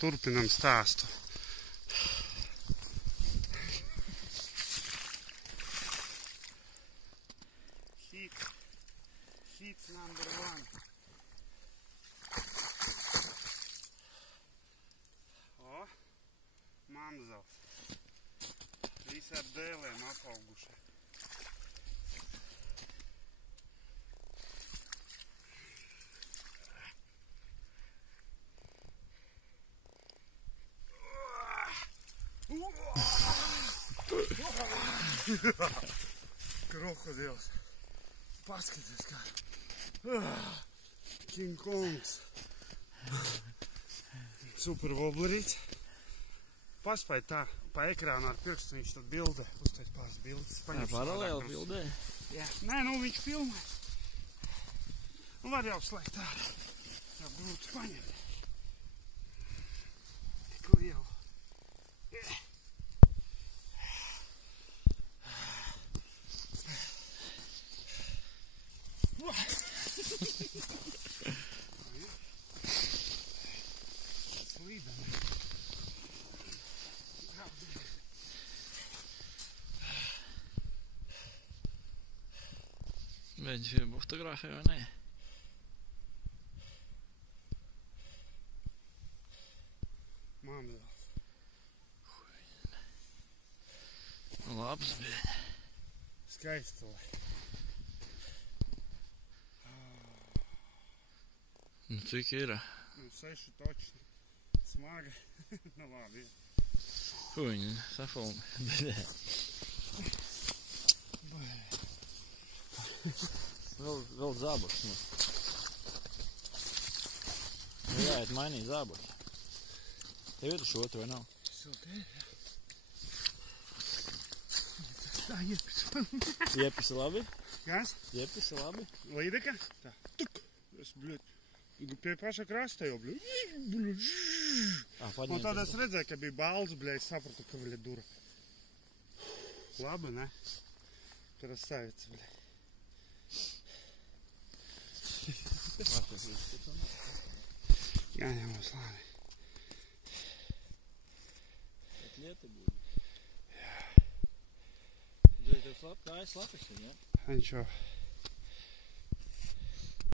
Turpinam stāstu. Heat number 1. O, manzels. Visi ar dēliem apauguši. Krokodils. Paskaties kā. King Kongs. Super woblerīts. Paspēj tā, pa ekrānu ar pirkstu viņš tad bildē. Uztais pāris bildes. Jā, paralēli bildē? Jā. Nē, nu viņš filmē. Nu var jau slēgt ārā. Jā, grūti paņemt. Tik lielu. Mēģi filmu fotogrāfiju vai nē? Manzels. Labs bija. Skaistuli. Nu, cik ir? 6 točni. Smagi. Nu labi. Huņi, safilmi. Vēl zābaks. Nu jāiet mainīt zābaks. Tev ir šo otru vai nav? Silti ir, jā. Tā iepisa. Iepisi labi? Kas? Iepisi labi? Līdeka? Tā. Tuk. Es, bļūt, pie paša krasta jau, bļūt. Un tad es redzēju, ka bija balds, bļē, es sapratu, ka vēl ir dura. Labi, ne? Krasavits, bļē. Jāņem uz lāni. Bet lieta būtu. Jā. Dzēj, tev tā ir slapis, ja? Viņš jau